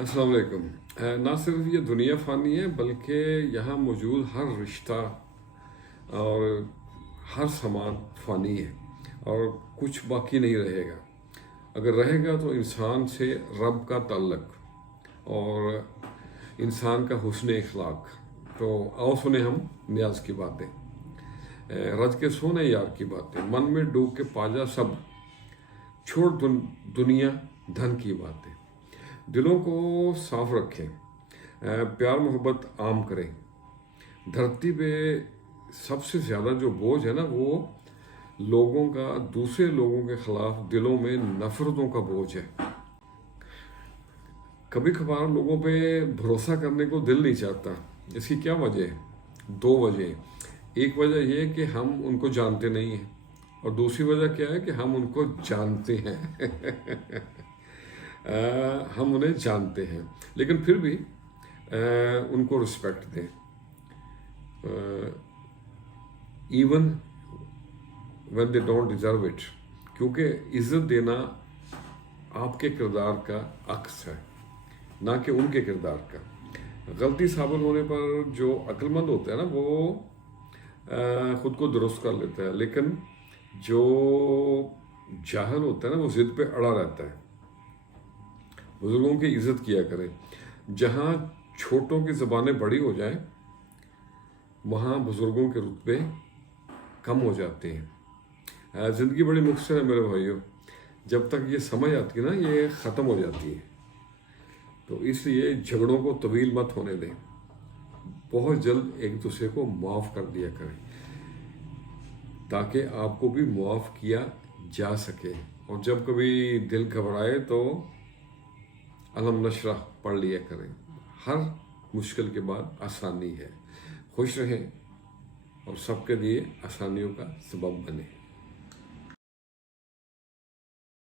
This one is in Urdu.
السلام علیکم۔ نہ صرف یہ دنیا فانی ہے بلکہ یہاں موجود ہر رشتہ اور ہر سامان فانی ہے اور کچھ باقی نہیں رہے گا۔ اگر رہے گا تو انسان سے رب کا تعلق اور انسان کا حسن اخلاق۔ تو آؤ سنیں ہم نیاز کی باتیں، رج کے سونے یار کی باتیں، من میں ڈوب کے پاجا سب، چھوڑ دنیا دھن کی باتیں۔ دلوں کو صاف رکھیں، پیار محبت عام کریں۔ دھرتی پہ سب سے زیادہ جو بوجھ ہے نا، وہ لوگوں کا دوسرے لوگوں کے خلاف دلوں میں نفرتوں کا بوجھ ہے۔ کبھی کبھار لوگوں پہ بھروسہ کرنے کو دل نہیں چاہتا۔ اس کی کیا وجہ ہے؟ دو وجہ ہیں۔ ایک وجہ یہ ہے کہ ہم ان کو جانتے نہیں ہیں، اور دوسری وجہ کیا ہے کہ ہم ان کو جانتے ہیں۔ ہم انہیں جانتے ہیں لیکن پھر بھی ان کو رسپیکٹ دیں، even when they don't deserve it, کیونکہ عزت دینا آپ کے کردار کا عکس ہے، نہ کہ ان کے کردار کا۔ غلطی ثابت ہونے پر جو عقل مند ہوتا ہے نا، وہ خود کو درست کر لیتا ہے، لیکن جو جاہل ہوتا ہے نا، وہ ضد پہ اڑا رہتا ہے۔ بزرگوں کی عزت کیا کریں۔ جہاں چھوٹوں کی زبانیں بڑی ہو جائیں، وہاں بزرگوں کے رتبے کم ہو جاتے ہیں۔ زندگی بڑی مختصر ہے میرے بھائیوں، جب تک یہ سمجھ آتی ہے نا، یہ ختم ہو جاتی ہے۔ تو اس لیے جھگڑوں کو طویل مت ہونے دیں، بہت جلد ایک دوسرے کو معاف کر دیا کریں تاکہ آپ کو بھی معاف کیا جا سکے۔ اور جب کبھی دل گھبرائے تو علم نشرح پڑھ لیا کریں۔ ہر مشکل کے بعد آسانی ہے۔ خوش رہیں اور سب کے لیے آسانیوں کا سبب بنیں۔